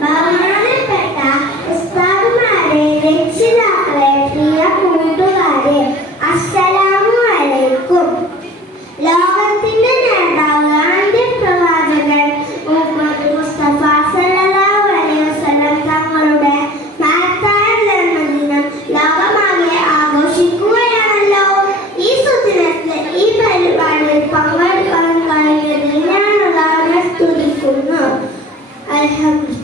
ബഹുമാനപ്പെട്ട ഉസ്താദുമാരെ, രക്ഷിതാക്കളെ, പ്രിയ കൂട്ടുകാരെ, അസ്സലാമു അലൈക്കും. ലോകത്തിന്റെ നേതാവ് അന്ത്യപ്രവാചകൻ മുഹമ്മദ് മുസ്തഫ സല്ലല്ലാഹു അലൈഹി വസല്ലം തങ്ങളുടെ മഹത്തായ ജന്മദിനം ലോകമാകെ ആഘോഷിക്കുകയാണല്ലോ. ഈ സുദിനത്തിൽ ഈ പരിപാടിയിൽ പങ്കെടുക്കാൻ കഴിഞ്ഞതിൽ ഞാൻ അല്ലാഹുവിനെ സ്തുതിക്കുന്നു. അൽഹംദുലില്ലാഹ്.